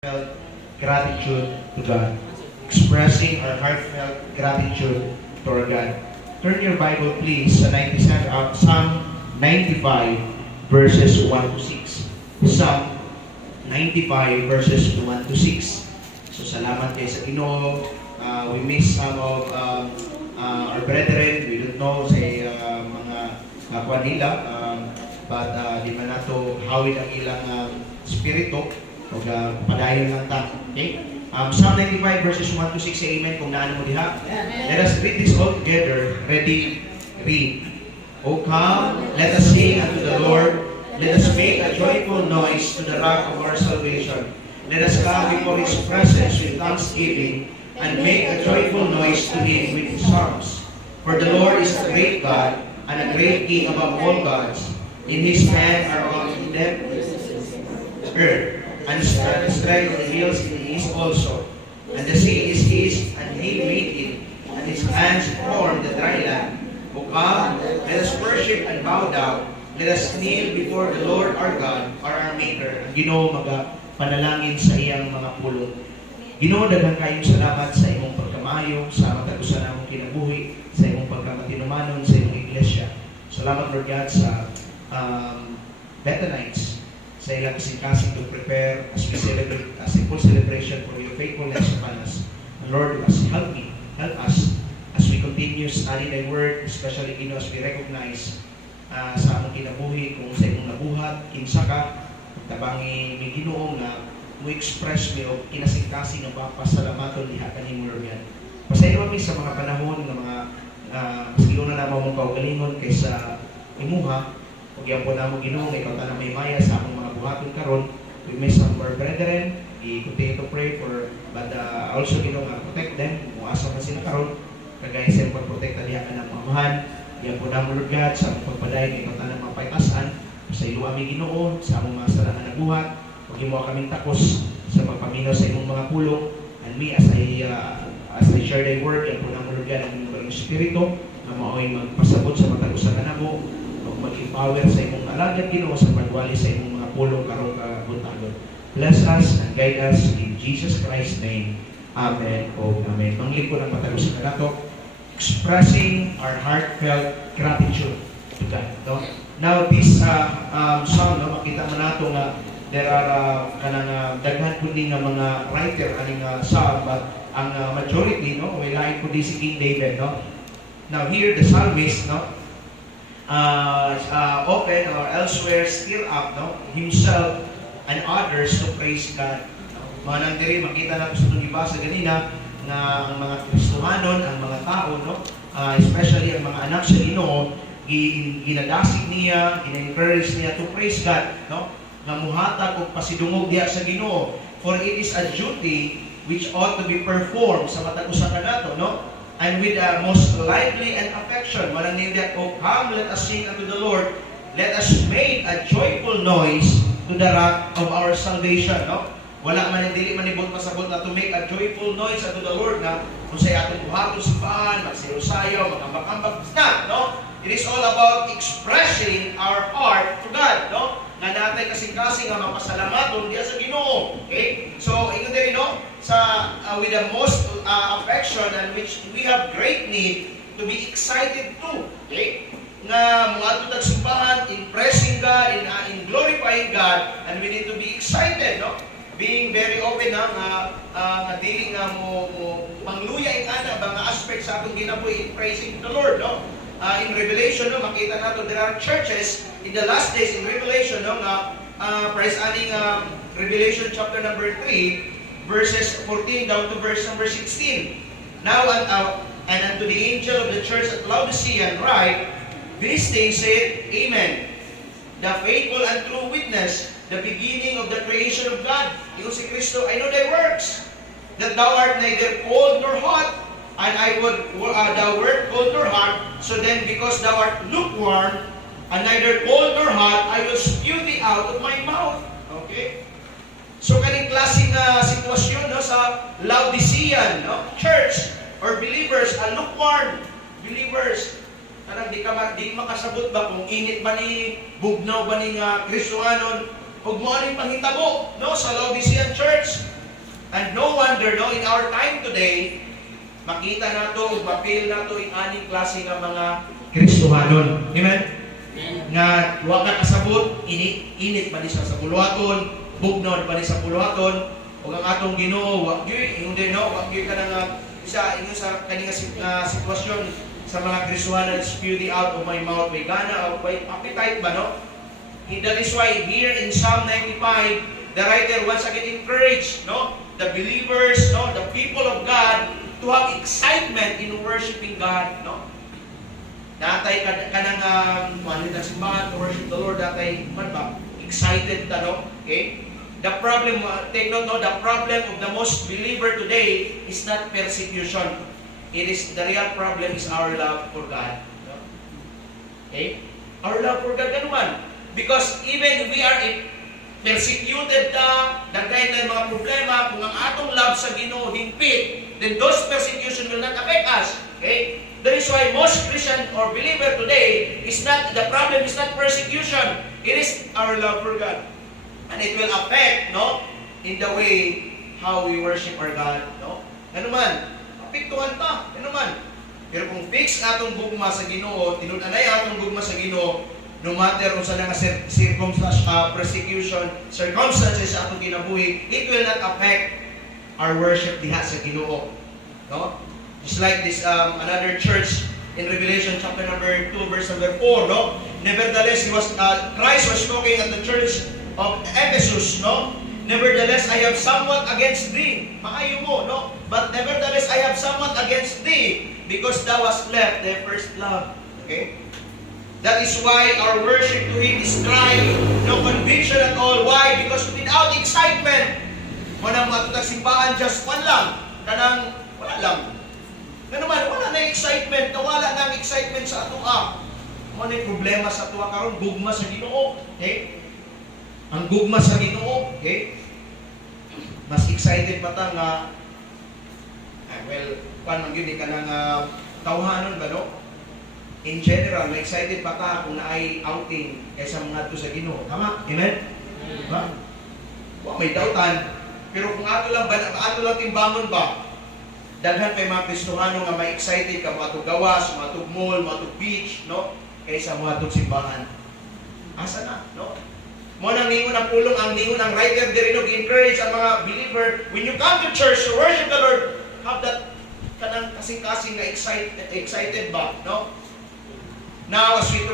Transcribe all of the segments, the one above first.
heartfelt gratitude to God. Expressing our heartfelt gratitude to our God. Turn your Bible please sa Psalm 95 verses 1 to 6. Psalm 95 verses 1 to 6. So salamat kayo sa Ginoo. We miss some of our brethren. We don't know sa mga kapwa nila. But di man nato hawid ang ilang spirito. O padayon lang ta. Okay? Psalm 95 verses 1 to 6, say amen kung naano mo diha. Let us read this all together. Ready? Read. O come, let us sing unto the Lord. Let us make a joyful noise to the rock of our salvation. Let us come before His presence with thanksgiving and make a joyful noise to Him with songs. For the Lord is a great God and a great King above all gods. In His hand are all the depth earth, and the strength of the hills is His also. And the sea is His, and He made it, and His hands formed the dry land. O come, let us worship and bow down. Let us kneel before the Lord our God, our Maker. Ang Ginoo panalangin sa iyang mga pulong. Ginoo, daghang kayong salamat sa imong pagkamayo, sa matagusan namong kinabuhi, sa imong pagkamatinumanon sa imong iglesia. Salamat, Lord God, sa Bethanites, sa ilang kasing-kasing to prepare as we celebrate a simple celebration for your faithfulness upon us. And Lord, help us as we continue studying thy word, especially as we recognize sa among kinabuhi kung sa imong nabuhat, kinsa ka, tabangi may Ginoo nga mo express mi og kinasing-kasing nga papasalamaton diha kanimo, Lord God. Pasaylo mi sa mga panahon nga mga siguro na mong kaugalingon kaysa imuha. Ug yan po namo Ginoo nga ikaw tanang may maya sa among mga buhaton karon. We miss some of our brethren. We continue to pray for, but also Ginoo nga protect them. Kung asa man sila karon, kagaya sa pagprotekta diha kanang mamahan. Yan po namo, Lord God, sa among pagpadayon nga ikaw tanang mapaytasan sa ilo aming Ginoo, sa among mga sarangan na buhat. Ug imo kaming takos sa pagpaminaw sa imong mga pulong. And me as I share thy word, yan po namo, Lord God, ang imong espiritu na mao'y magpasabot sa matagusan na namo, mag-empower sa imong alagad Ginoo sa pagwali sa imong mga pulong karong kabuntagon. Bless us and guide us in Jesus Christ's name. Amen o amen. Manglig ko ng patagusan na nato, expressing our heartfelt gratitude to God. No? Now, this song, makita mo nato nga there are daghan po din nga mga writer aning psalm, but ang majority, may lain po din si King David. No? Now, here the psalmist, often or elsewhere stir up himself and others to praise God. Manang diri makita nato sa itong ibasa ganina na ang mga Kristohanon, ang mga tao, especially ang mga anak sa Ginoo, ginadasig niya, gina-encourage niya to praise God, nga muhatag og pasidungog diha sa Ginoo, for it is a duty which ought to be performed sa matag usa ka nato, and with the most lively and affection. Walang nindiyak, oh come, let us sing unto the Lord. Let us make a joyful noise to the rock of our salvation. Wala man dili manibot pasabot na to make a joyful noise unto the Lord na kung sa atong buhaton simbahan, magsirusayaw, magambak-ambak. It is all about expressing our heart to God. Nga natin kasing-kasing nga mapasalamaton diya sa Ginoo. Okay? So, ingon din, with the most affection and which we have great need to be excited too. Okay? Nga mga tutag simbahan, in praising God, in glorifying God, and we need to be excited, being very open nga dili nga mo mangluya ana ba nga aspect sa atong ginabuhi in praising the Lord. In Revelation, makita nato there are churches in the last days in Revelation, praise aning Revelation chapter number 3, verses 14 down to verse number 16. Now and unto the angel of the church at Laodicea write, these things said, Amen. The faithful and true witness, the beginning of the creation of God. Ingon si Kristo, I know thy works, that thou art neither cold nor hot, and thou wert cold nor hot. So then, because thou art lukewarm, and neither cold nor hot, I will spew thee out of my mouth. Okay? So, kaning klaseng sitwasyon sa Laodicean church or believers, lukewarm believers. Kanang di makasabot ba kung init ba ni bugnaw ba ni Kristohanon, ug mo aning panghitabo sa Laodicean church. And no wonder, no, in our time today, makita nato, mapil nato yung aning klase ng mga Kristohanon. Amen? Nga, huwag ka kasabot, init ba ni sa puluhaton, bugnon ba ni sa puluhaton, o ang atong Ginoo, wag yun, hindi, no, wag yun ka na isa, inyo sa kaninga sitwasyon sa mga Kristohanon, spew thee out of my mouth, may gana, o may appetite ba, no? That is why here in Psalm 95, the writer once again encouraged, no, the believers, no, the people of God to have excitement in worshiping God, no. Datay kanang manita simbahan to worship the Lord, datay man ba excited ta, no? Okay? The problem, take note, no, the problem of the most believer today is not persecution. It is the real problem is our love for God. No? Okay? Our love for God, naman. Because even we are persecuted na, dagay na mga problema, kung ang atong love sa Ginoo hingpit, then those persecution will not affect us. Okay? That is why most Christian or believer today is not, the problem is not persecution. It is our love for God. And it will affect, no, in the way how we worship our God, no? Ano man, apektuhan ta, ano man. Pero kung fix atong gugma sa Ginoo, tinud-anay atong gugma sa Ginoo, no matter kung saan nga circumstances sa atong kinabuhi, it will not affect our worship diha sa Ginoo, no? Just like this another church in Revelation chapter number 2 verse number 4, no? Nevertheless, Christ was talking at the church of Ephesus, no? Nevertheless, I have somewhat against thee. Maayo mo, no? But nevertheless, I have somewhat against thee, because thou hast left thy first love. Okay? That is why our worship to Him is crying, no conviction at all. Why? Because without excitement, manang matutag simbahan, just one lang. Kanang, wala lang. Na naman, wala na excitement. Nawala na ang excitement sa atua. Ano yung problema sa atua karon? Gugma sa Ginoo. Okay? Ang gugma sa Ginoo, okay? Mas excited pa ta nga, paano yun, ka ng tawhanon ba, no? In general, may excited pa ta kung naay outing kaysa mga ito sa Ginoo. Tama? Amen? Diba? May doubtan. Pero kung ato lang timbangon ba, daghan pa yung mga Kristohano nga may excited ka, mga ito gawas, mga ito mall, mga ito beach, no? Kaysa mga ito simbahan. Asa na, no? Mo nang ningon ang pulong, ang ningon ang writer diri no encourage ang mga believer, when you come to church to worship the Lord, have that kanang kasing-kasing na excited ba, no? Now, as we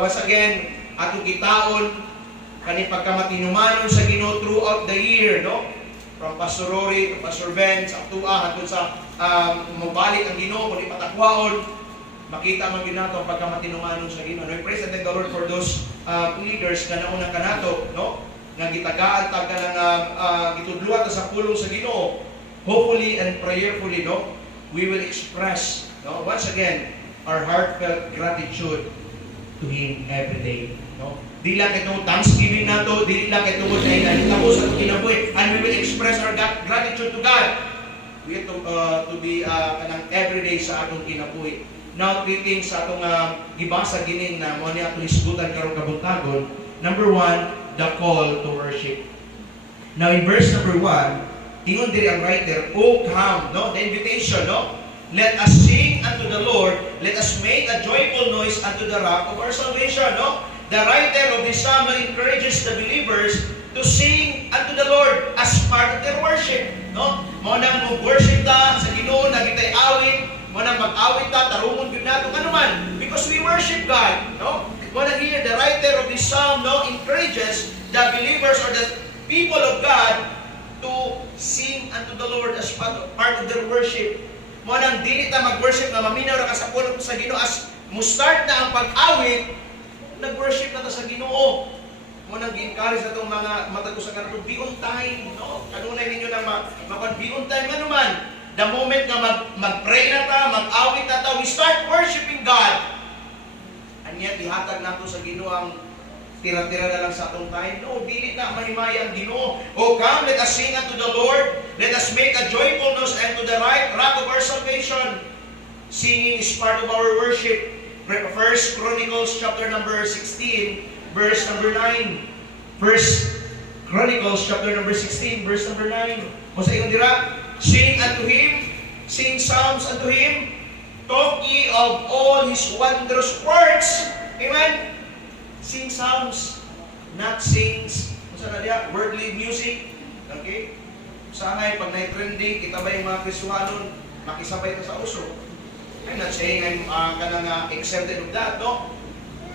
once again, atong kitaon kani pagkamatinumanon sa Ginoo throughout the year, no? From Pastor Rory to Pastor Ben sa atua hangtod sa mabalik ang Ginoo kung ipatakwaon, makita man ginato ang pagkamatinumanon sa Ginoo. We praise and thank the Lord for those leaders na nauna kanato, no? Nga gitagaan ta kanang gitudluan ta sa pulong sa Ginoo. Hopefully and prayerfully, no, we will express, no, once again our heartfelt gratitude to Him every day, no? Di lang itong thanksgiving nato, di lang itong nahitabo sa itong kinabuhi, and we will express our gratitude to God. We have to be kanang everyday sa atong kinabuhi. Now, three things sa atong gibasa ginin na mo niya itong isgutan karong kabuntagon. Number 1, the call to worship. Now, in verse number 1, ingon diri ang writer, "O come," no? The invitation, no? "Let us sing unto the Lord, let us make a joyful noise unto the rock of our salvation," no? The writer of this psalm encourages the believers to sing unto the Lord as part of their worship, no? Mo nang mag-worship ta sa Ginoo, na kitay awit, mo nang mag-awit ta, tarungon gyud nato kanuman, because we worship God, no? Mo nang here the writer of this psalm, no, encourages the believers or the people of God to sing unto the Lord as part of their worship. Mo nang dili ta mag-worship na maminaw ra ka sa pulong sa Ginoo, as mo start na ang pag-awit, nag-worship na ta sa Ginoo. Mo nang gi-encourage atong mga matag sa kanto beyond time, no? Kanunay ninyo na beyond time ano man. The moment na mag-pray na ta, mag-awit na ta, we start worshiping God. And yet ihatag nato sa Ginoo ang tira-tira na lang sa atong time. No, dili na mahimaya ang Ginoo. "Oh, come, let us sing unto the Lord. Let us make a joyful noise unto the rock of our salvation." Singing is part of our worship. First Chronicles chapter number 16, verse number 9. First Chronicles chapter number 16, verse number 9. Kung sa inyo dira, sing unto Him, sing psalms unto Him, talk ye of all His wondrous works. Amen? Sing psalms, not sings, kung sa diya, worldly music. Okay? Sangay, pag na-trending, kita ba yung mga Kristuhanon, makisabay ka sa uso. I'm not saying I'm exempted of that, no?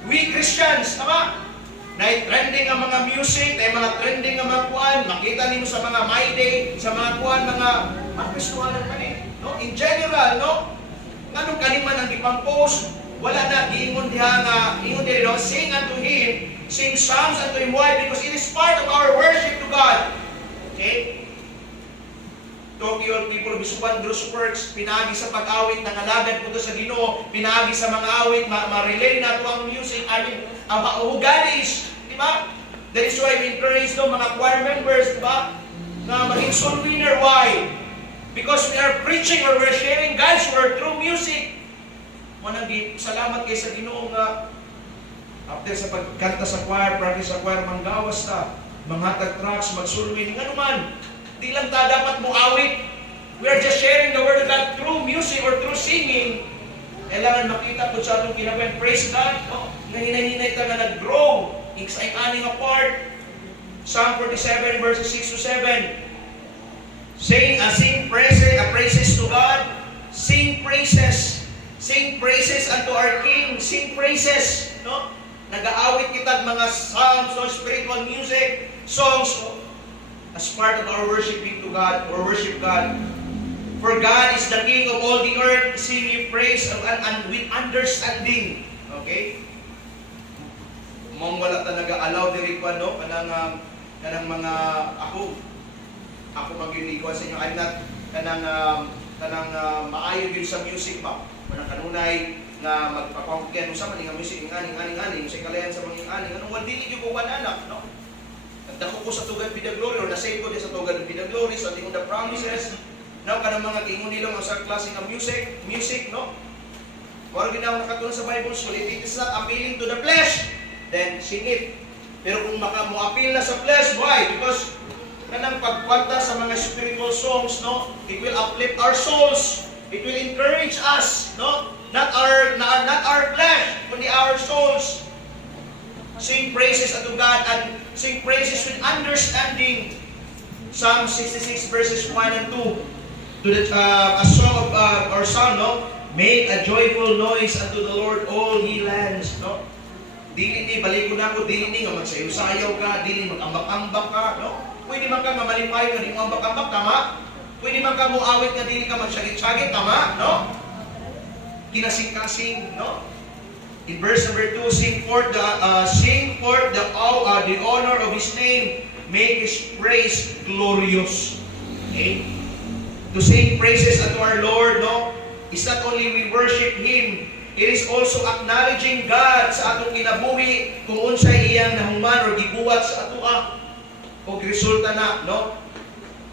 We Christians, tama? Na-trending ang mga music, na mga trending ang mga kuan, makita niyo sa mga My Day, sa mga kuan, mga Kristuhanon pa no? In general, no? Anong kaniman ang ipang-post, wala na, giingon diha nga, ingon diha, no? Sing unto Him, sing psalms unto Him. Why? Because it is part of our worship to God. Okay? Talk to your people of His wondrous works, pinagi sa pag-awit, nangalagad po sa Ginoo, pinagi sa mga awit, ma-relay na ito ang music, ang hugalis, di ba? That is why we encourage no, mga choir members, di ba? Na maging soul winner. Why? Because we are preaching or we're sharing God's word through music. Manang salamat kay sa Ginoo nga after sa pagkanta sa choir, practice sa choir, manggawas ta, manghatag tracks, mag-soul winning, ano man. Di lang ta dapat mo awit. We are just sharing the word of God through music or through singing. Kailangan makita po sa atong kinabuhi. Praise God. No? Nahinay-hinay ta nga nag-grow. Exciting apart. Psalm 47 verses 6 to 7. Sing praises to God. Sing praises. Sing praises unto our King. Sing praises. No? Nag-aawit kita mga psalms, no? Spiritual music, songs, as part of our worshiping to God or worship God. For God is the King of all the earth, sing ye praise and with understanding. Okay? Mong wala ta nag-allow diri pa no kanang mga ako magilikuan sa inyo. I'm not kanang maayo gyud sa music ba. Kanang kanunay nga magpapampyan usa man nga music aning sa kalayan sa mga aning anong wala dili gyud ko anak no. Nagdako ko sa Tugad Vida Glory or nasave ko din sa Tugad Vida Glory sa tingong the promises. Now, kanang mga gingon nila sa klase ng music, no? Wala ginawa nakatulong sa Bible school, if it is not appealing to the flesh, then sing it. Pero kung mo-appeal na sa flesh, why? Because kanang pagkwanta sa mga spiritual songs, no? It will uplift our souls. It will encourage us, no? Not our flesh, kundi our souls. Sing praises unto God and sing praises with understanding. Psalm 66 verses 1 and 2. To the a song of our song, no? Make a joyful noise unto the Lord, all ye lands, no? Dili ni baligo na ko, dili ni nga magsayaw-sayaw ka, dili mag-ambak-ambak ka, no? Pwede man ka mamalipay nga di mo ambak-ambak, tama? Pwede man ka muawit nga dili ka magsagit-sagit, tama? No? Kinasing-kasing, no? In verse number 2, sing forth the honor of His name, make His praise glorious. Okay? To sing praises unto our Lord, no? It's not only we worship Him, it is also acknowledging God sa atong kinabuhi kung unsay iyang nahuman or gibuhat sa atoa o resulta na, no?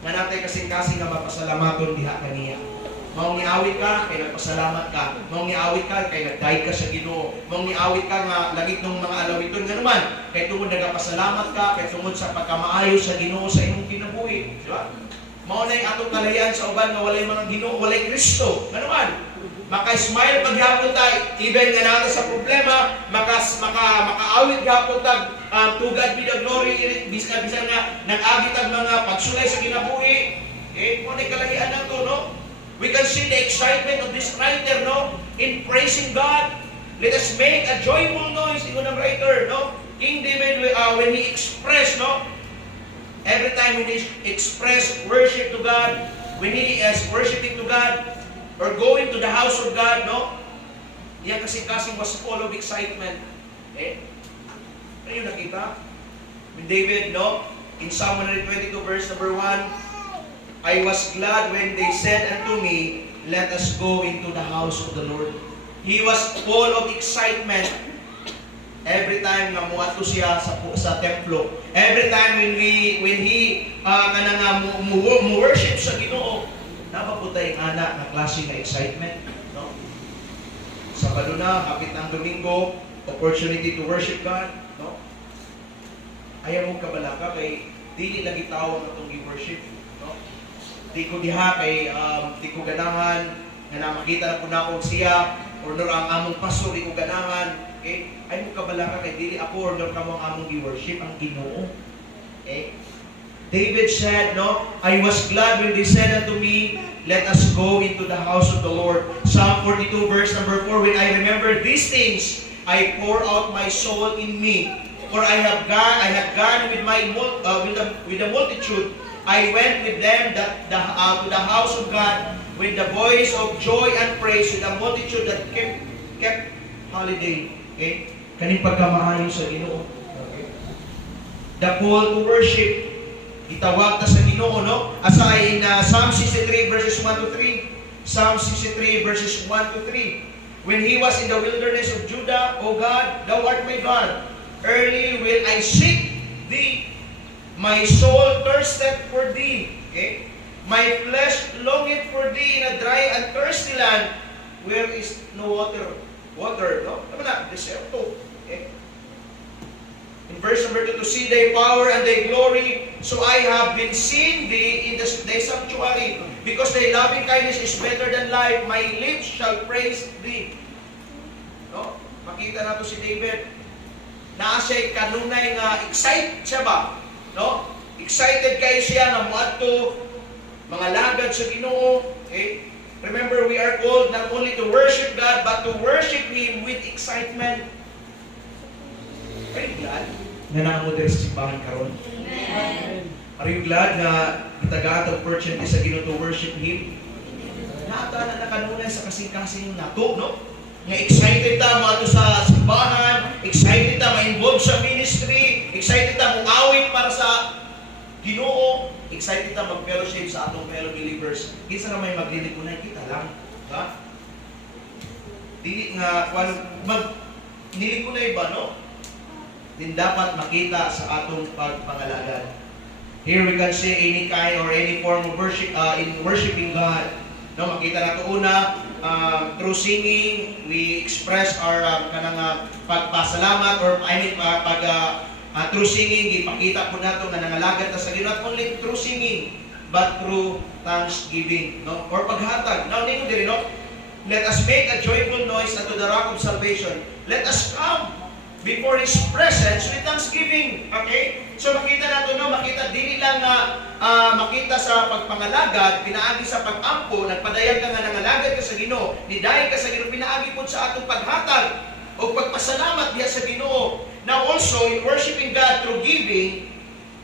Nga natay kasing-kasing nga mapasalamatон diha kaniya. Maong niawit ka, kay nagpasalamat ka. Maong niawit ka, kay nagdayeg ka sa Ginoo. Maong niawit ka nga lagit ng mga alawiton nga naman. Kay tungod nagapasalamat ka, kay tungod sa pagkamaayo sa Ginoo sa imong kinabuhi. Di ba? Mao na yung atong kalahian sa uban nga walay mga Ginoo, walay Kristo. Nga naman, maka-smile paghapon tayo, even nga nato sa problema, maka-awit gapon tag Tugad Vida Glory, bisan nga nag-agit ang mga pagsulay sa kinabuhi. Mao na yung kalahian na to, no? We can see the excitement of this writer, no? In praising God. Let us make a joyful noise, ingon ang writer, no? King David, when he expressed, no? Every time when he expressed worship to God, when he is worshiping to God, or going to the house of God, no? Diyan kasing-kasing was full of excitement. Ano yung nakita? When David, no? In Psalm 122 verse number 1, I was glad when they said unto me, let us go into the house of the Lord. He was full of excitement every time nga muadto siya sa templo. Every time when he worship sa Ginoo, napaputay ana nga klase nga excitement, no? Sabado na, kapit ang Domingo, opportunity to worship God, no? Ayaw mo kabalaka kay dili lagi tawag atong gi-worship, no? Di ko diha kay di ko ganahan nga makita na po na ako siya or nor ang among pastor di ko ganahan, okay? Ay mo kabalaka kay dili ako or nor kamo ang among gi-worship ang Ginoo. Okay? David said, no, I was glad when they said unto me, let us go into the house of the Lord. Psalm 42 verse number 4, when I remember these things, I pour out my soul in me. For I had gone with the multitude. I went with them to the house of God with the voice of joy and praise, with a multitude that kept holiday. Okay? Kaning pagkamaayo sa Ginoo. Okay? The call to worship, itawag ta sa Ginoo, no? Asa in Psalm 63 verses 1 to 3. Psalm 63 verses 1 to 3. When he was in the wilderness of Judah, O God, thou art my God. Early will I seek thee. My soul thirsteth for thee. Okay? My flesh longeth for thee in a dry and thirsty land where is no water. Water, no? Ano na? Deserto. Okay? In verse number 2, to see thy power and thy glory, so I have been seeing thee in thy sanctuary, because thy loving kindness is better than life, my lips shall praise thee. No? Makita na to si David. Naa siya kanunay nga excited siya ba? No? Excited kayo siya na muadto mga lagad sa Ginoo. Okay? Remember, we are called not only to worship God, but to worship Him with excitement. Are you glad na naamo diri sa simbahan karon? Amen. Are you glad na itagatag opportunity sa Ginoo to worship Him? Nata na nakanunay sa kasing-kasing nato, no? Nga excited ta mo ato sa simbahan, excited ta ma-involve sa ministry, excited ta mo awit para sa Ginoo, excited ta mag-fellowship sa atong fellow believers. Kinsa na may maglilikunay kita lang, ba? Dili nga nilikunay ba, no? Din dapat makita sa atong pagpangalagad. Here we can see any kind or any form of worship in worshiping God. No, makita nato una through singing, we express our kanang pagpasalamat or through singing ipakita po nato nga nangalagad ta sa Ginoo, not only through singing but through thanksgiving, no? Or paghatag. Now ninyo diri, no? Let us make a joyful noise unto the rock of salvation. Let us come before His presence with thanksgiving. Okay? So makita nato, no, makita dili lang nga makita sa pagpangalagad, pinaagi sa pag-ampo, nagpadayag ka nga nangalagad ka sa Ginoo, nidayon ka sa Ginoo, pinaagi po sa atong paghatag o pagpasalamat diha sa Ginoo. Now also in worshiping God through giving,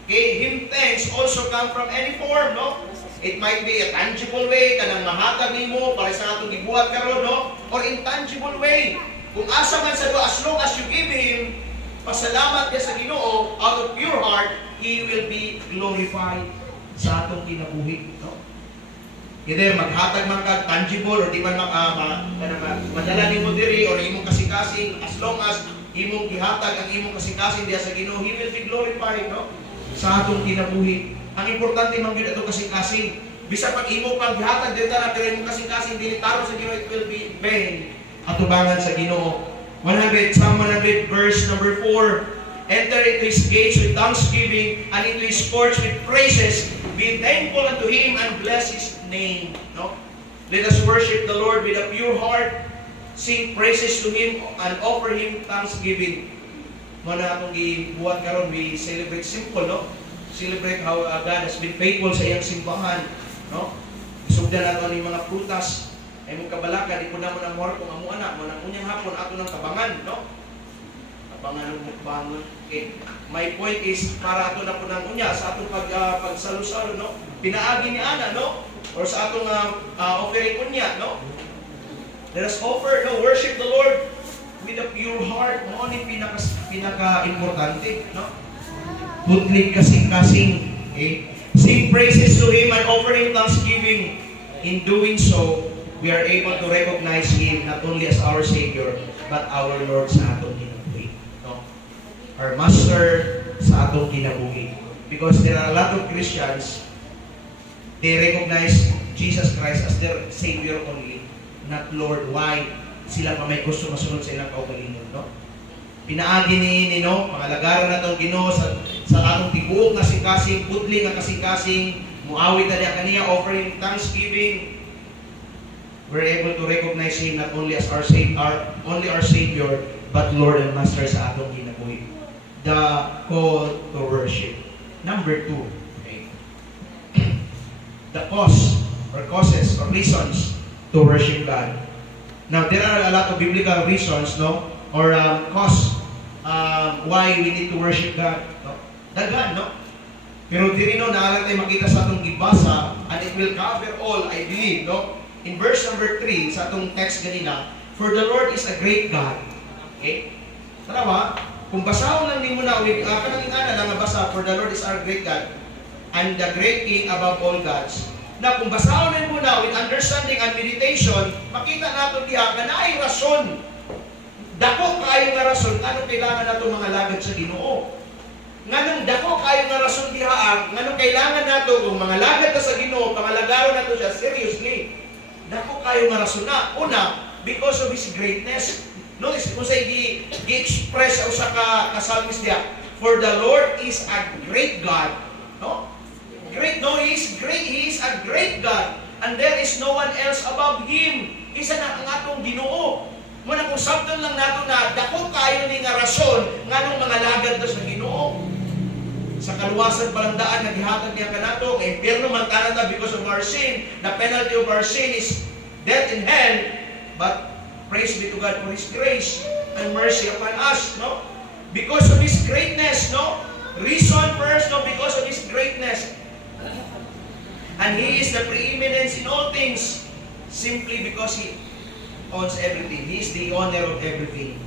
okay, Him thanks also come from any form, no? It might be a tangible way kanang mahatag nimo para sa atong gibuhat karon, no? Or intangible way. Kung asa man sa do, as long as you give Him pasalamat niya sa Ginoo out of pure heart, He will be glorified sa atong kinabuhi, no? Either maghatag man ka tangible or di man madala nimo diri or imong kasing-kasing, as long as imong gihatag ang imong kasing-kasing diha sa Ginoo, He will be glorified, no? Sa atong kinabuhi. Ang importante man gyud atong kasing-kasing. Bisa pag imo pang gihatag dito na pero imong kasing-kasing dili taro sa Ginoo, it will be vain. Atubangan sa Ginoo. Psalm 100 verse number 4. Enter into His gates with thanksgiving and into His courts with praises. Be thankful unto Him and bless His name. No? Let us worship the Lord with a pure heart. Sing praises to Him and offer Him thanksgiving. Muna atong gibuhat karon, we celebrate simple, no? Celebrate how God has been faithful sa iyang simbahan, no? Isugdan nato ang mga prutas. Ay mong kabalaka, di po na mo na muhar kung amo anak, mo nang unyang hapon ato ng kabangan, no? Kabangan ng mukbangon. Okay. My point is, para ato na po ng unya, sa atong pagsalo-salo, no? Pinaagi ni Ana, no? Or sa atong offering unya, no? Let us offer, no? Worship the Lord with a pure heart. Mo ni pinaka-importante, no? Putlig kasing-kasing. Okay? Sing praises to Him and offer Him thanksgiving. In doing so, we are able to recognize Him not only as our Savior, but our Lord sa atong kinabuhi. No? Our Master sa atong kinabuhi. Because there are a lot of Christians, they recognize Jesus Christ as their Savior only, not Lord. Why? Sila pa may gusto masunod sa ilang kaugalingon, no? pinaagi ni no, pangalagaran na itong Ginoo sa atong tibuok na sikasing, pudling na kasikasing, muawit na niya kaniya, offering thanksgiving. We're able to recognize Him not only as our Savior, but Lord and Master sa atong kinabuhi. The call to worship. Number 2, okay. The causes or reasons to worship God. Now, there are a lot of biblical reasons, no? Or cause why we need to worship God. No? Daghan, no? Pero diri no, naalang tayo makita sa atong gibasa, and it will cover all, I believe, no? In verse number 3, sa atong text ganina, for the Lord is a great God. Okay? Tarawa, kung basahon lang nimo na, kanang ingana lang nga basa, for the Lord is our great God, and the great King above all gods. Na kung basahon mo na with understanding and meditation, makita nato diha nga naay rason. Dako kayo nga rason nganong kailangan nato mga lagad sa Ginoo. Nganong dako kayo nga rason diha nganong kailangan nato kung mga lagad ta sa Ginoo, pangalagaron nato siya seriously. Dako kayo nga rason na. Una, because of His greatness. Notice kung sa i-express usa ka psalmist diha, for the Lord is a great God. No? Great, no, He is great. He is a great God, and there is no one else above Him. Isa na ang atong Ginoo. Muna kung sabton lang nato na dako kayo ni nga rason nganong mga lagad na sa Ginoo. Sa kaluwasan palandaan nga gihatag niya kanato kay impierno man tanan because of our sin. The penalty of our sin is death in hell. But praise be to God for His grace and mercy upon us, no? Because of His greatness, no? Reason first, no? Because of His greatness. And He is the preeminence in all things, simply because He owns everything. He is the owner of everything.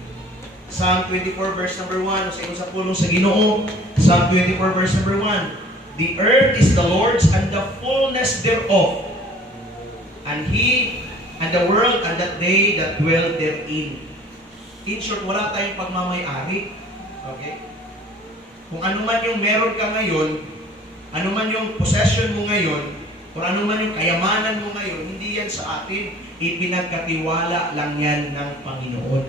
Psalm 24 verse number 1, sa pulong sa Ginoo. Psalm 24 verse number 1, the earth is the Lord's and the fullness thereof, and He and the world and that they that dwell therein. In short, wala tayong pagmamay-ari. Okay? Kung ano man yung meron ka ngayon, ano man yung possession mo ngayon, kung ano man yung kayamanan mo ngayon, hindi yan sa atin. Ipinagkatiwala lang yan ng Panginoon.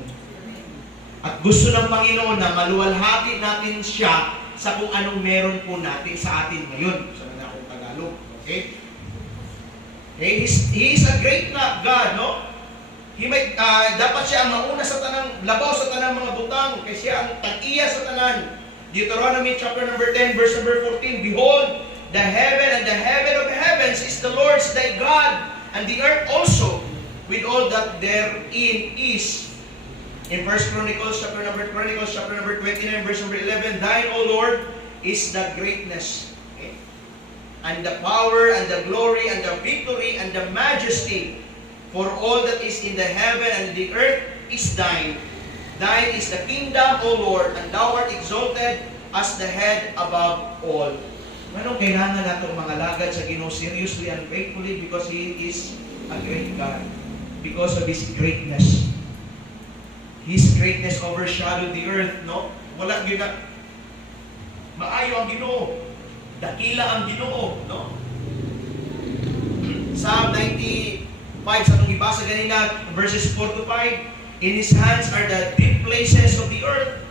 At gusto ng Panginoon na maluwalhati natin siya sa kung anong meron po natin sa atin ngayon. Sa na akong Tagalog. Okay? Okay? He is a great God, no? Dapat siya ang mauna sa tanang, labaw sa tanang mga butang, kaya siya ang tag-iya sa tanan. Deuteronomy chapter number 10, verse number 14, behold, the heaven and the heaven of heavens is the Lord's thy God, and the earth also, with all that therein is. In 1 Chronicles chapter number 29, verse number 11, thine, O Lord, is the greatness, okay? And the power, and the glory, and the victory, and the majesty, for all that is in the heaven and the earth is thine. Thine is the kingdom, O Lord, and thou art exalted as the head above all. Anong kailangan natin mga lagad sa Ginoo seriously and faithfully because He is a great God. Because of His greatness. His greatness overshadowed the earth, no? Walang maayo ang Ginoo. Dakila ang Ginoo, no? Psalm 95, sa itong ibasa ganina, verses 4 to 5, in His hands are the deep places of the earth,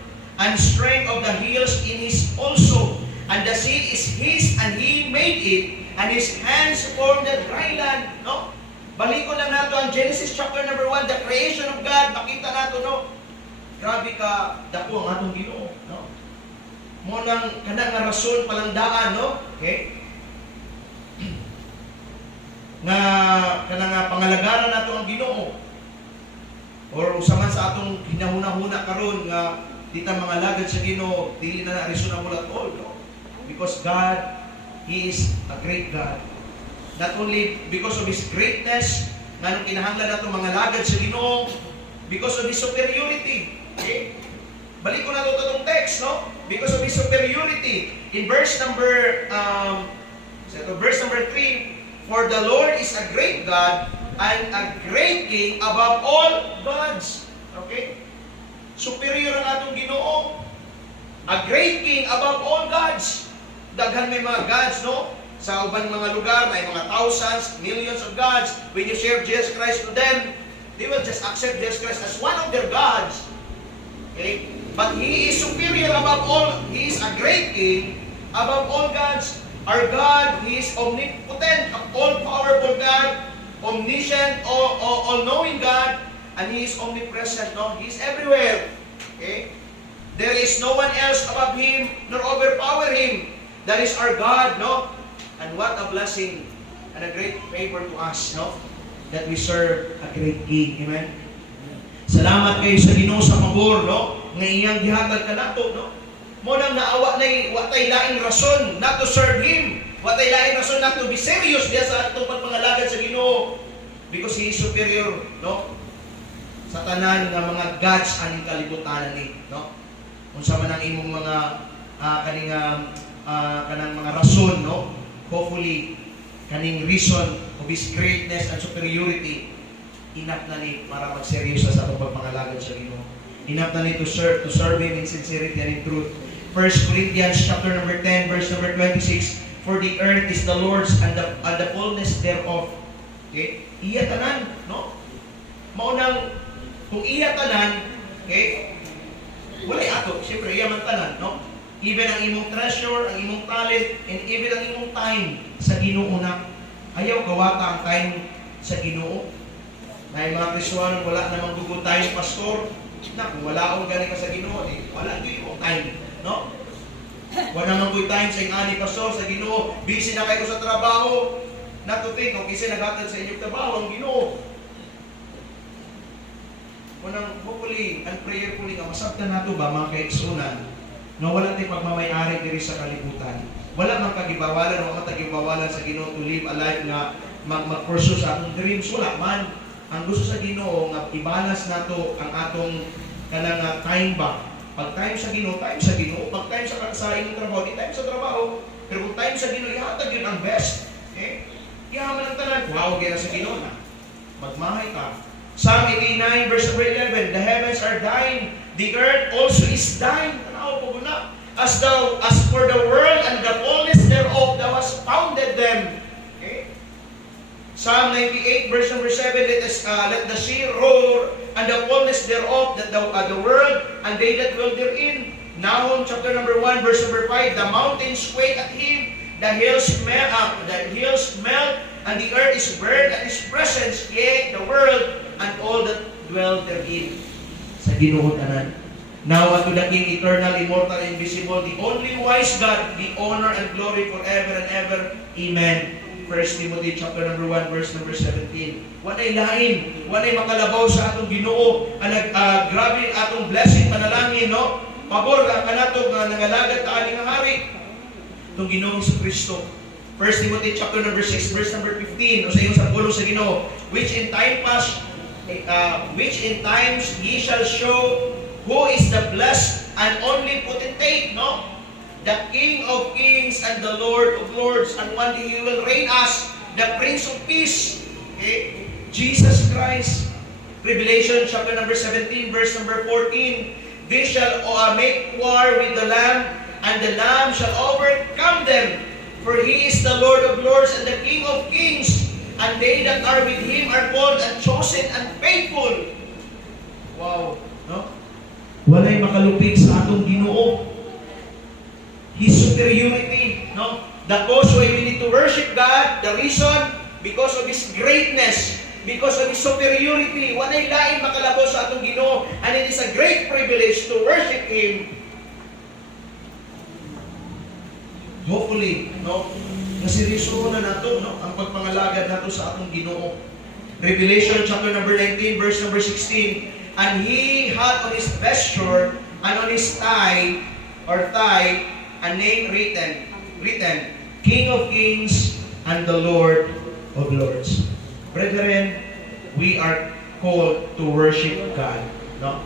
and strength of the hills in His also. And the sea is His, and He made it, and His hands formed the dry land, no? Balikon lang nato ang Genesis chapter number 1, the creation of God. Makita nato, no? Grabe ka, dako ang atong Ginoo, no? Mo nang kanang nga rason palandaan, no? Okay? Nga kanang nga pangalagaran nato ang Ginoo. Or usaman sa atong hinahuna-huna karon nga di ta mga lagad sa Ginoo, dili na na-reason ang mulat all, no? Because God, He is a great God. Not only because of His greatness, nga nung kinahanglan nato mga lagad sa Ginoo, because of His superiority. Okay? Balik ko na ito itong text, no? Because of His superiority. In verse number 3, for the Lord is a great God and a great King above all gods. Okay? Superior ang atong Ginoo. A great King above all gods. Daghan may mga gods, no? Sa ubang mga lugar, may mga thousands, millions of gods. When you share Jesus Christ to them, they will just accept Jesus Christ as one of their gods. Okay? But He is superior above all. He is a great King above all gods. Our God, He is omnipotent, all-powerful God, omniscient, all-knowing God, and He is omnipresent. No? He is everywhere. Okay? There is no one else above Him, nor overpower Him. That is our God, no? And what a blessing and a great favor to us, no? That we serve a great King. Amen? Salamat kayo sa Ginoo sa pabor, no? Nga iyang gihatag ka nato, no? Mo nang naawa na watay laing rason not to serve Him. Watay laing rason not to be serious diya sa atong pagpangalagad sa Ginoo. Because He is superior, no? Sa tanan nga mga gods aning kalibutan ni, no? Unsa man ang imong mga kanang mga rason, no? Hopefully kaning reason of His greatness and superiority enough na ni para magseryoso sa atong pagpangalagad sa Ginoo. Enough na ni to serve Him in sincerity and in truth. 1 Corinthians chapter number 10 verse number 26, for the earth is the Lord's and the fullness thereof. Okay? Iya tanan, no? Maunang kung iya tanan, okay? Wala ato, siyempre iya man tanan, no? Even ang imong treasure, ang imong talent, and even ang imong time sa Ginoo na. Ayaw gawata ang time sa Ginoo. May mga Kristiyanon wala namang gugo time, pastor. Na kung wala akong gani ka sa Ginoo, wala gyud mo time, no? Wala namang good time sa ingani pastor sa Ginoo. Busy na kayo sa trabaho. Not to think, kung kasi naghatag sa inyong trabaho ang Ginoo. Unang hopefully and prayerfully nga masabtan nato ba mga kaigsunan na wala tayong pagmamayari diri sa kalibutan. Wala man kagibawalan o matagibawalan sa Ginoo to live a life nga mag-pursue sa atong dreams. Wala man. Ang gusto sa Ginoo nga i-balance nato ang atong kanang time ba. Pag time sa Ginoo, time sa Ginoo. Pag time sa inyong trabaho, di time sa trabaho. Pero kung time sa Ginoo, ihatag yun ang best. Okay? Iyaman ang tanan. Wow, gaya sa Ginoo na. Magmahay ka. Psalm 89 verse 11, the heavens are thine, the earth also is thine. Tanaw po na. As for the world and the fullness thereof, thou hast founded them. Okay? Psalm 98 verse number 7, let the sea roar and the fullness thereof, that the world and they that dwell therein. Nahum chapter number 1 verse number 5, the mountains quake at Him, the hills melt, and the earth is burned at His presence, yea, the world and all that dwell therein. Sa Ginoo tanan. Now unto the King, eternal, immortal, invisible, the only wise God, the honor and glory forever and ever. Amen. 1 Timothy chapter number 1 verse number 17. Walay lain, walay makalabaw sa atong Ginoo. Grabe atong blessing panalangin, no? Pabor ka nato nga nangalagad ta ani nga hari. Itong Ginoong Kristo. 1 Timothy chapter number 6 verse number 15, o sa iyong sapulong sa Ginoo, which in times ye shall show who is the blessed and only potentate, no? The King of kings and the Lord of lords, and one day He will reign as the Prince of Peace. Okay? Jesus Christ. Revelation chapter number 17 verse number 14, they shall make war with the Lamb, and the Lamb shall overcome them. For He is the Lord of lords and the King of kings, and they that are with Him are called and chosen and faithful. Wow, no? Walay makalupit sa atong Ginoo. His superiority, no? The cause why we need to worship God, the reason, because of His greatness, because of His superiority. Walay lain makalabaw sa atong Ginoo, and it is a great privilege to worship Him. Hopefully, no? Nasirisuho na nato, no? Ang pagpangalagad nato sa atong Ginoo. Revelation chapter number 19 verse number 16, and He had on His vesture and on His thigh a name written, King of kings and the Lord of lords. Brethren, we are called to worship God, no?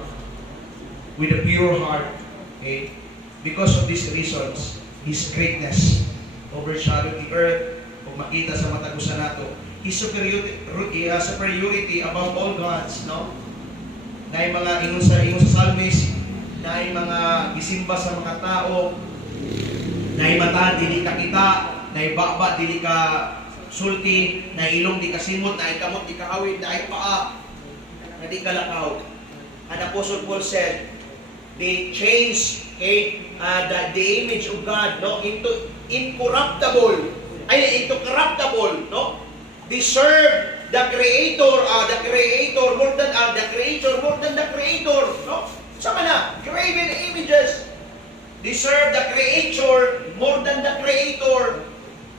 With a pure heart, okay? Because of these reasons, His greatness overshadow the earth, kung makita sa matagusan nato. His superiority above all gods, no? Na yung mga ingon sa psalmist, na yung mga gisimba sa mga tao, na yung mata dili ka kita, na yung baba dili ka sulti, na ilong di ka simot, na yung kamot di ka hawid, na yung paa na di ka lakaw. And Apostle Paul said, They changed the image of God, no, into incorruptible, into corruptible, no. They serve the Creator, the Creator more than the Creator more than the Creator, no. Sama na, graven images. They serve the Creator more than the Creator.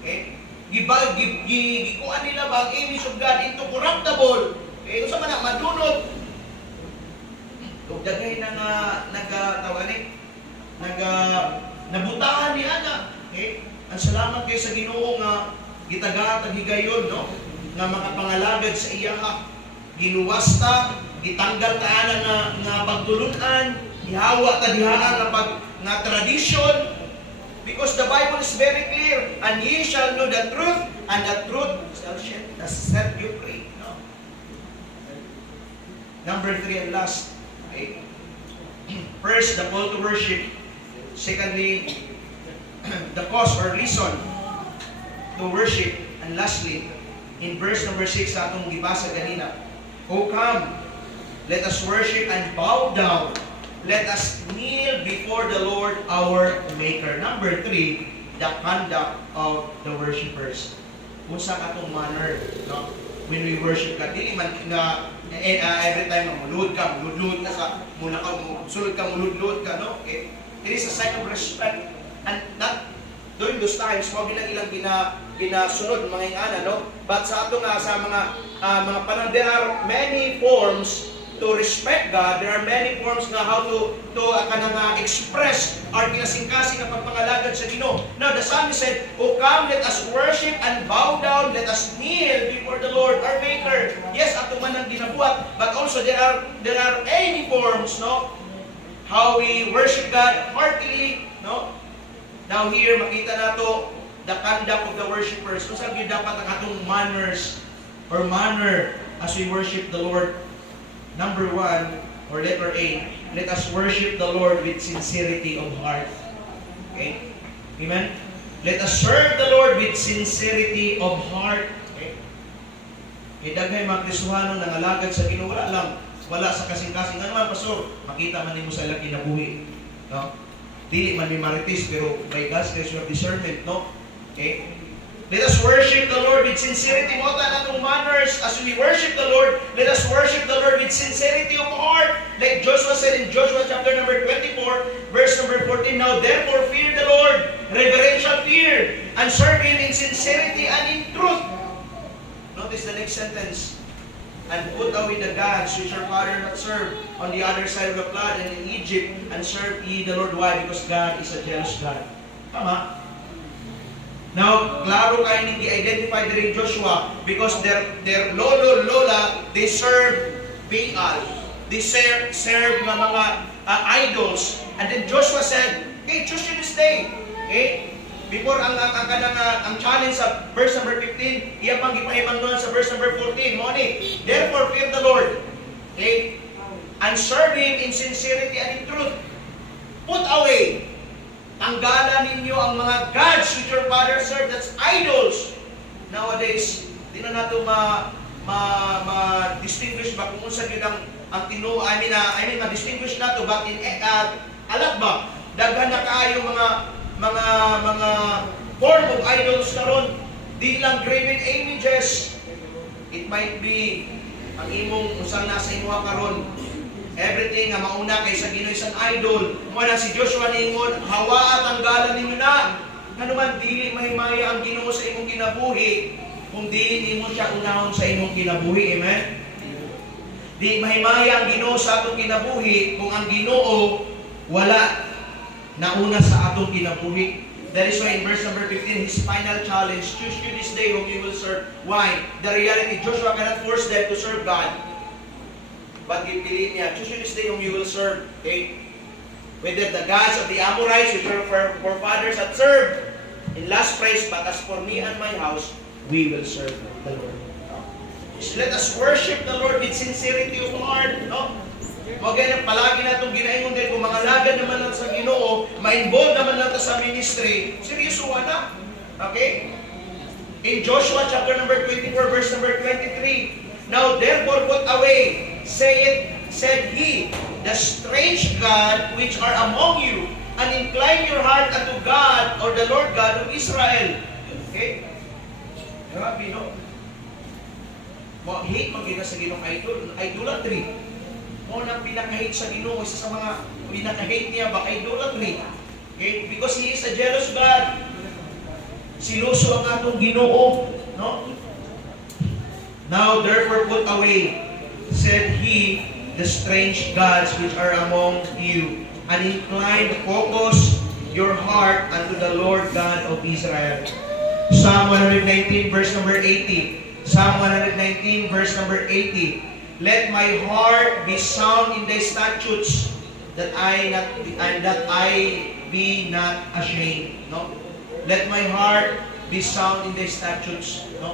Okay? Gikuan nila ba ang image of God into corruptible. Okay? Sama na, madunod. Kung dagay na nabutahan ni Ana. Okay? Ang salamat kayo sa Ginoo nga gitagat ang higayon, no? Nga makapangalagad sa iya giluwasta, gitanggal ta nga pagtulunan, ihawa ta diha nga tradition, because the Bible is very clear, and ye shall know the truth, and the truth shall set you free. No? Number 3 and last. Okay. First, the call to worship. Secondly, the cause or reason to worship. And lastly, in verse number 6 sa atong gibasa ganina, O come, let us worship and bow down. Let us kneel before the Lord our Maker. Number 3, the conduct of the worshipers. Kung sa katong manner, no? When we worship ka, dili man na every time mulud ka sa muna ka, sulod ka, mulud ka, no? Okay? It is a sign of respect. And not during those times, mo ilang ginasunod mga ingana, no? But sa ato nga sa mga panahon, there are many forms to respect God. There are many forms na how to express our kinasingkasing na pagpangalagad sa Ginoo. Now the psalmist said, "O come, let us worship and bow down, let us kneel before the Lord our Maker." Yes, ato man ang ginabuhat, but also there are any forms, no? How we worship God heartily, no? Now here makita nato the conduct of the worshipers. Kung saan dapat ang atong manners or manner as we worship the Lord. Number 1, or letter A, let us worship the Lord with sincerity of heart. Okay? Amen? Let us serve the Lord with sincerity of heart. Okay? Daghay mga Kristohano nangalagad sa Ginoo, wala sa kasing-kasing. Ano man, Pastor? Makita man nimo sa ilang kinabuhi. No? Dili man may maritis, pero by God's grace, we have discernment, no? Okay? Let us worship the Lord with sincerity. Mo ta natong manners as we worship the Lord. Let us worship the Lord with sincerity of heart. Like Joshua said in Joshua chapter number 24, verse number 14, Now therefore fear the Lord, reverential fear, and serve Him in sincerity and in truth. Notice the next sentence. And put away the gods which your father not served on the other side of the flood and in Egypt, and serve ye the Lord. Why? Because God is a jealous God. Tama? Now, klaro kayo nang i-identify din Joshua because their lola, they serve Baal. They serve mga idols. And then Joshua said, "Okay, choose you this day." Okay? Before ang challenge sa verse number 15, iya pang ipahimang doon sa verse number 14. Moni, therefore fear the Lord. Okay? And serve Him in sincerity and in truth. Put away. Tanggalan ninyo ang mga gods which your father served, that's idols. Nowadays, di na nato ma-distinguish ba kung unsa gyud ang ma-distinguish nato but in alat ba daghan na kaayo mga form of idols karon, di lang graven images. It might be ang imong usang nasa imuha karon. Everything nga mauna kay sa Ginoo isang idol. Mo na si Joshua ningon, hawa at tanggalan nimo na. Nganuman dili mahimaya ang Ginoo sa imong kinabuhi kung dili nimo siya unahon sa imong kinabuhi. Amen. Di mahimaya ang Ginoo sa atong kinabuhi kung ang Ginoo wala nauna sa atong kinabuhi. That is why in verse number 15, his final challenge, choose you this day whom you will serve. Why? The reality, Joshua cannot force them to serve God. But piliin niya, choose you this day whom you will serve. Okay? Whether the gods of the Amorites, which your forefathers had served, in last phrase, but as for me and my house, we will serve the Lord. So let us worship the Lord with sincerity of heart. No? Maganda, palagi na itong ginaingon din, kung mga lagad naman lang sa Ginoo, ma-involve naman lang sa ministry, seryoso na. Okay? In Joshua chapter number 24, verse number 23, Now therefore put away, say said he, the strange God which are among you, and incline your heart unto God, or the Lord God of Israel. Okay? Grabe, no? Hate magiging sa Ginoo idolatry. Mo nang pinaka-hate sa Ginoo, isa sa mga pinaka-hate niya ba idolatry. Okay? Because He is a jealous God. Siluso ang atong Ginoo, no? Now therefore put away, said He, the strange gods which are among you, and incline, focus your heart unto the Lord God of Israel. Psalm 119 verse number 80. Psalm 119 verse number 80. Let my heart be sound in thy statutes, that I be not ashamed. No? Let my heart be sound in thy statutes. No?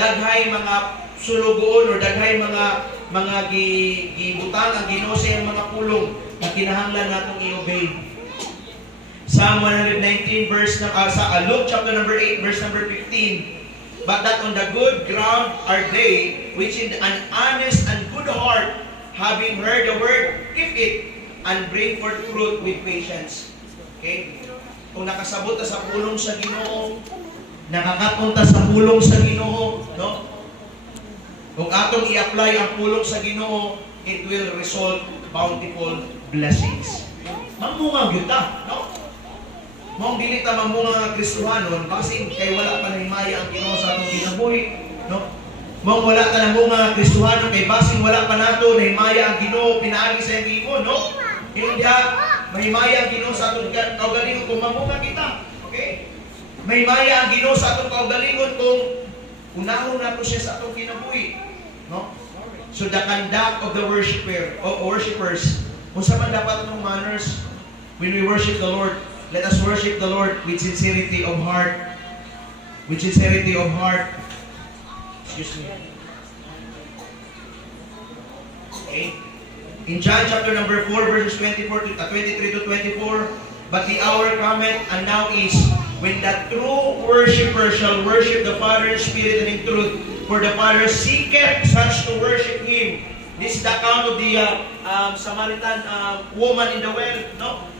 Daghay mga sulugoon or daghay mga gibutang ang Ginoo sa iyang mga pulong na kinahanglan natong i-obey. Psalm 119 verse Luke chapter number 8 verse number 15. But that on the good ground are they which in an honest and good heart, having heard the word, keep it and bring forth fruit with patience. Okay? Kung nakasabot ta sa pulong sa Ginoo, nakakapunta sa pulong sa Ginoo, no? Kung atong i-apply ang pulong sa Ginoo, it will result bountiful blessings. Mamunga gyud ta, no? Mong dili ta mamunga nga Kristohanon kasi kay wala pa nahimaya ang Ginoo sa atong kinabuhi, no? Mong wala ta namunga nga Kristohanon kay basing wala pa nato nahimaya ang Ginoo pinaagi sa imo, no? Hindi mahimaya ang Ginoo sa atong kaugalingon kung mamunga kita, okay? Mahimaya ang Ginoo sa atong kaugalingon kung unahon nato siya sa atong kinabuhi, no? So the conduct of the worshipers, kung sa man dapat itong manners when we worship the Lord. Let us worship the Lord with sincerity of heart. With sincerity of heart. Excuse me. Okay. In John chapter number 4, verses 23 to 24, but the hour cometh, and now is, when the true worshipper shall worship the Father in spirit and in truth. For the Father seeketh such to worship Him. This is the account of the Samaritan woman in the well, no?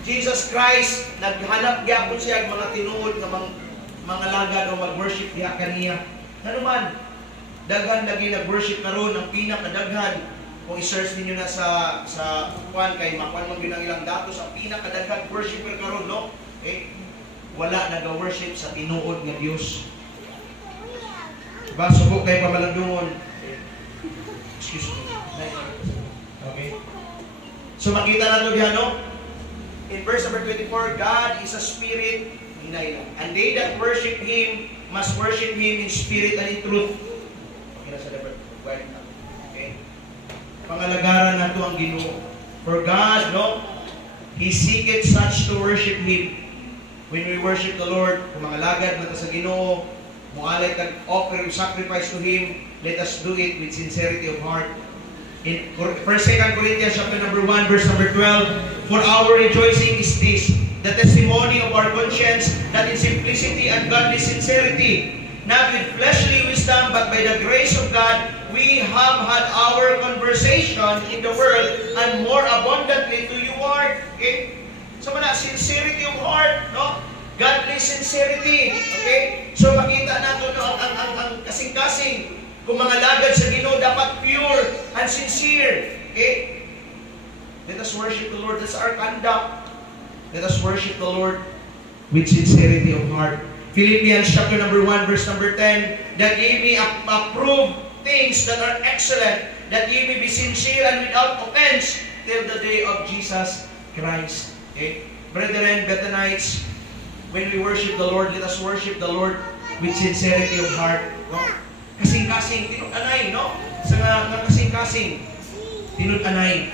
Jesus Christ, naghanap gyapon siya ng mga tinuod ng mga lagad o mag-worship diha kaniya. Nanuman, daghan lagi nag-worship karon ang pinakadaghan. Kung i-search niyo na sa kuan kay makuan mo ginang ilang datos ang pinakadaghan worshiper karon, no? Wala nag-worship sa tinuod nga Dios. Diba? Subok kay pamalandungon. Excuse me. Okay. So makita nato diha, no? In verse number 24, God is a spirit, and they that worship Him must worship Him in spirit and in truth. Okay na sa dapat. Okay. Pangalagaran nato ang Ginoo. For God, no, He seeketh such to worship Him. When we worship the Lord, kung mga lagad nato sa Ginoo, mualay kag offer sacrifice to Him, let us do it with sincerity of heart. In 1 Corinthians chapter number 1 verse number 12, for our rejoicing is this, the testimony of our conscience, that in simplicity and godly sincerity, not with fleshly wisdom, but by the grace of God, we have had our conversation in the world, and more abundantly to you are. Okay? So mana sincerity of heart, no? Godly sincerity. Okay? So makita nato no ang kasing-kasing. Kung mga lagad sa Ginoo dapat pure and sincere. Okay? Let us worship the Lord. That's our conduct. Let us worship the Lord with sincerity of heart. Philippians chapter number 1 verse number 10, that ye may approve things that are excellent, that ye may be sincere and without offense till the day of Jesus Christ. Okay? Brethren, Bethanites, when we worship the Lord, let us worship the Lord with sincerity of heart. No? Kasing-kasing, tinud-anay, no? Sa nga kasing-kasing, tinud-anay.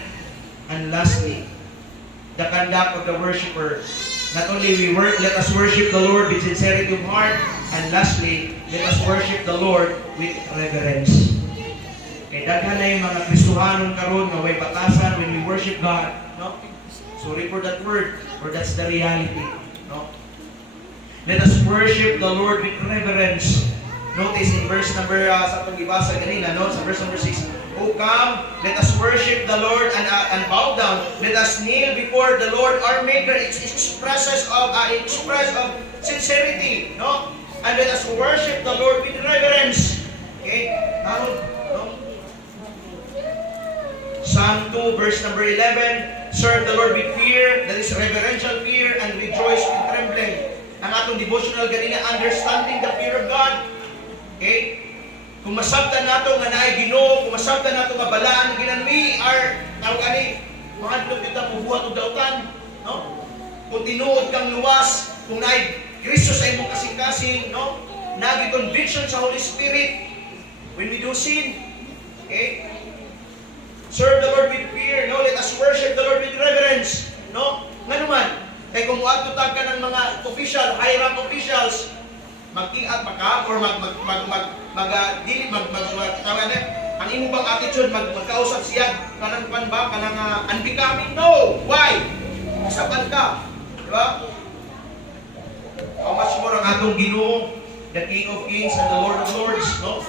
And lastly, the conduct of the worshiper. Not only let us worship the Lord with sincerity of heart, and lastly, let us worship the Lord with reverence. Kaya daghan na yung mga Kristohanon karon nga way batasan when we worship God, no? Sorry for that word, or that's the reality, no? Let us worship the Lord with reverence. Notice in verse number, sa itong ibasa kanina, no? Sa verse number 6, "O come, let us worship the Lord and bow down. Let us kneel before the Lord our Maker." It expresses of sincerity, no? And let us worship the Lord with reverence. Okay? No? Psalm 2, verse number 11, "Serve the Lord with fear," that is reverential fear, "and rejoice with trembling." Ang atong devotional ganina, understanding the fear of God. Okay? Kung masabtan nato nga naay Ginoo, kung masabtan nato nga balaan nga ginan, we are tawag ani mahadlok kita mo buhat og dautan, no? Kung tinuod kang luwas, kung naay Kristo sa imong kasing-kasing, no? Nagi conviction sa Holy Spirit when we do sin. Okay? Serve the Lord with fear, no? Let us worship the Lord with reverence, no? Nga naman, kay kung muadtotag ka ng mga official, high rank officials, mag-iat maka or ang imo bang attitude magkausap siya kanang ba kanang unbecoming? No. Why? Usapan ka, di ba? How much more ang atong Ginoo, the King of Kings and the Lord of Lords, no?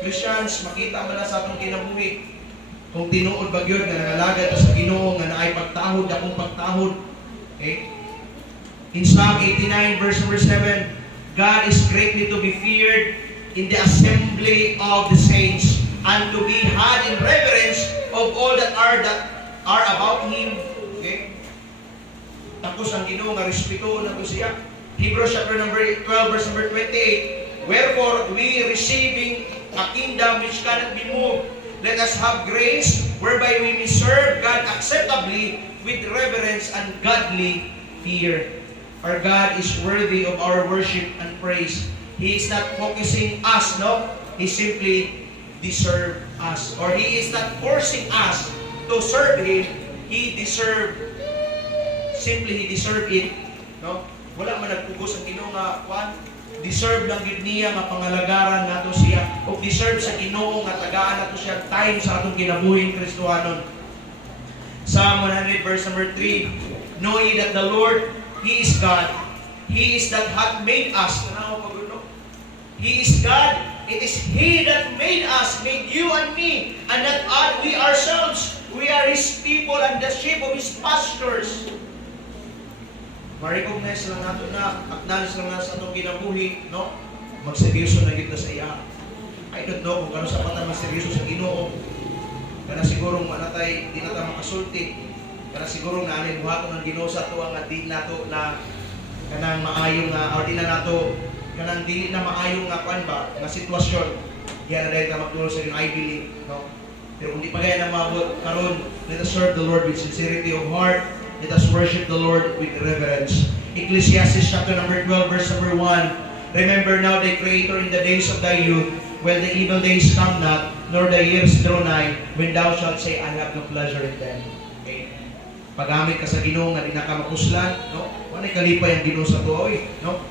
Christians, makita mo na sa atong kinabuhi kung tinuod ba gyud nga nangalagad ta sa Ginoo nga naay pagtahod, akong pagtahod. Okay? In Psalm 89 verse number 7, "God is greatly to be feared in the assembly of the saints, and to be had in reverence of all that are about Him." Okay? Tapos ang Ginoo nga respeto nato siya. Hebrews chapter number 12 verse number 28, "Wherefore we receiving a kingdom which cannot be moved, let us have grace whereby we may serve God acceptably with reverence and godly fear." Our God is worthy of our worship and praise. He is not focusing us, no? He simply deserves us. Or He is not forcing us to serve Him. He deserves, simply He deserves it. No? Wala man nagpugos ang Ginoo nga, deserve lang yun niya nga pangalagaran nato siya. O deserve sa Ginoo nga tagaan nato siya time sa atong kinabuhing Kristohanon. Psalm 100 verse number 3, "Know ye that the Lord, He is God. He is that hath made us." He is God. It is He that made us, made you and me, and not we ourselves. We are His people and the sheep of His pastures. Ma-recognize lang nato na, acknowledge lang nato sa itong kinabuhi, no? Magseryoso na kita sa iya. I don't know kung gano'n sa pata magseryoso sa Ginoo. Kana siguro manatay, di na tayo makasulti. Kana siguro na anay buhaton ng Ginoo sa tuwa nga di nato na kanang maayong nga or di na nato kanang dili na maayong nga kwan ba nga sitwasyon. Diyan na dahil ka magtulo sa Ginoo, I believe, no? Pero kung di pa gaya na maabot karon, let us serve the Lord with sincerity of heart. Let us worship the Lord with reverence. Ecclesiastes chapter number 12 verse number 1, "Remember now thy Creator in the days of thy youth, when the evil days come not, nor the years draw nigh, when thou shalt say, I have no pleasure in them." Okay? Paggamit ka sa Ginoo nga di na ka mapuslan, no? Wanay kalipay ang Ginoo sa tuoy, no?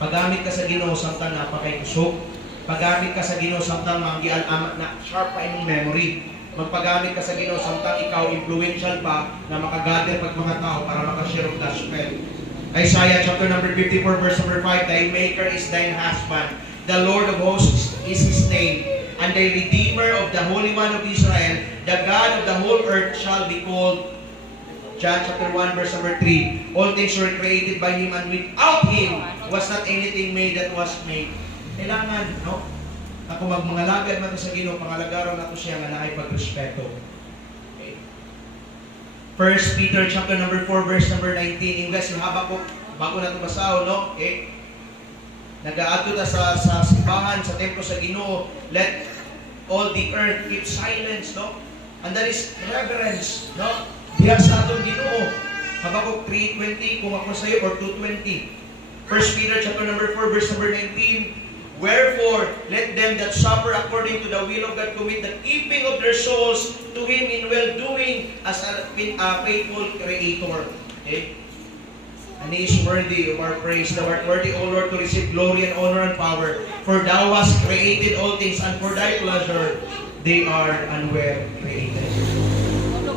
Paggamit ka sa Ginoo samtang napakay kusog. Paggamit ka sa Ginoo samtang manggian na sharp pa imong memory. Magpagamit ka sa Ginoo samtang ikaw influential pa na makagather pag mga tao para makashare of gospel. Isaiah chapter number 54 verse number 5, "Thy Maker is thine husband, the Lord of hosts is His name, and the Redeemer of the Holy One of Israel, the God of the whole earth shall be called." John chapter 1 verse number 3, "All things were created by Him, and without Him was not anything made that was made." Kailangan, no? Ako magmangalagad nato sa Ginoo, pangalagaron nato siya nga naay pagrespeto. Okay. 1 Peter chapter number 4 verse number 19, English haba ko bago nato basaho, no? Okay. Nagaadto ta sa simbahan, sa templo sa Ginoo, let all the earth keep silence, no? And that is reverence, no? Diya sa atong Ginoo. Habakuk 3:20 kung ako sa iyo or 2:20. 1 Peter chapter number 4 verse number 19. "Wherefore let them that suffer according to the will of God commit the keeping of their souls to Him in well-doing as a faithful Creator." Okay? And He is worthy of our praise. Thou art worthy, O Lord, to receive glory and honor and power. For Thou hast created all things, and for Thy pleasure they are and were created.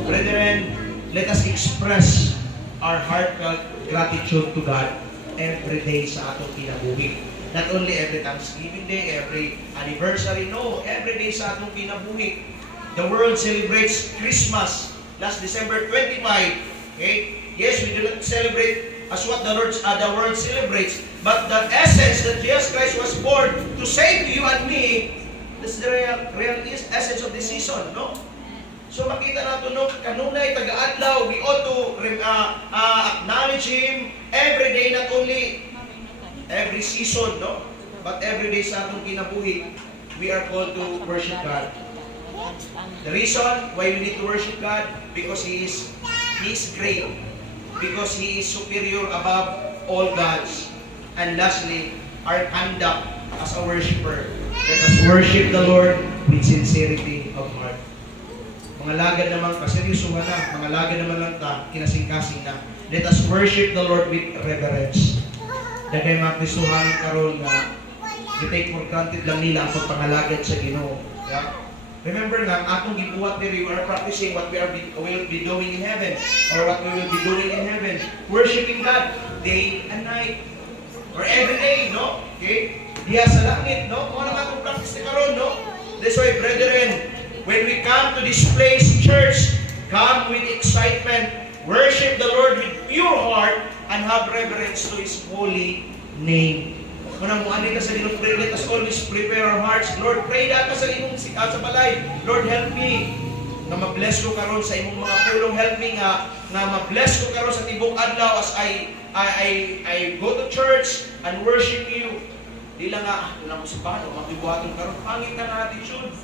Brethren, let us express our heartfelt gratitude to God every day sa atong kinabuhi. Not only every Thanksgiving Day, every anniversary, no, every day sa atong kinabuhi. The world celebrates Christmas last December 25. Okay? Yes, we do not celebrate as what the world celebrates, but the essence that Jesus Christ was born to save you and me, that's the real essence of the season, no? So makita natin, no, kanunay taga-adlaw, we ought to acknowledge Him every day, not only every season, no? But every day sa atong kinabuhi, we are called to worship God. The reason why we need to worship God, because He is great, because He is superior above all gods. And lastly, our conduct as a worshiper. Let us worship the Lord with sincerity of heart. Mga lagad naman, kaseryosuhan na, mga lagad naman lang ta, kinasing-kasing na. Let us worship the Lord with reverence. Dagay mga Kristohan karon nga i-take for granted lang nila ang pagpangalagad sa Ginoo. Yeah? Remember nga, atong gibuhat diri, we are practicing what will be doing in heaven, or what we will be doing in heaven. Worshiping God day and night, or every day, no? Okay? Diya sa langit, no? Kung ano nga itong practice na karon, no? That's why, brethren, when we come to this place, church, come with excitement, worship the Lord with pure heart, and have reverence to His holy name. Kung mo ani ka sa Ginoo, let us always prepare our hearts. Lord, pray ka sa imong sa balay. Lord, help me na ma-bless ko karon sa imong mga pulong. Help me nga ma-bless ko karon sa tibok adlaw as I go to church and worship you. Di lang nga, wala ko sa bahay, magbibuhaton karon. Pangit na nga attitude.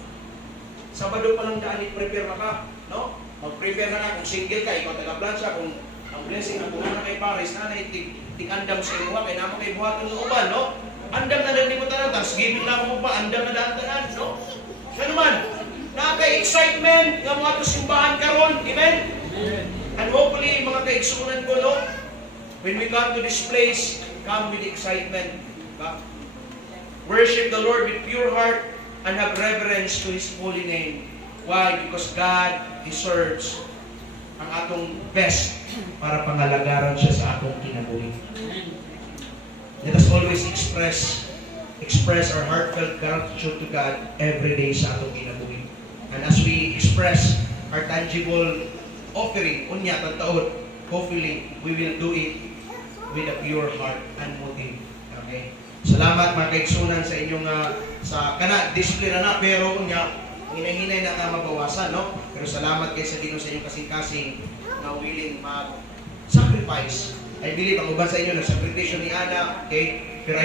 Sabado pa lang daan, prepare na ka. No? Mag-prepare na ka. Kung single ka, ikaw taga-plansya. Kung ang blessing, ang buhay na kay Paris, nanay, tig-andam sa iyo, kaya naman kay buhaton ng uban, no? Andam na lang, di mo tanan, tapos giving lang mo pa, andam na daan tanan, no? Ano man, nakaka-excitement nga mga simbahan karon, amen? And hopefully, mga kaigsunan ko, no? When we come to this place, come with excitement. Worship the Lord with pure heart and have reverence to His holy name. Why? Because God deserves ang atong best para pangalagaran siya sa atong kinabuhi. Let us always express our heartfelt gratitude to God every day sa atong kinabuhi. And as we express our tangible offering, unya taon, hopefully we will do it with a pure heart and motive. Okay? Salamat mga kaigsunan sa inyong sa display na pero unya hinahinay na nga mabawasan, no? Pero salamat kayo sa Ginoo sa inyong kasing-kasing na willing mag-sacrifice. I believe ang uban sa inyo na sakripisyo ni Ana, okay?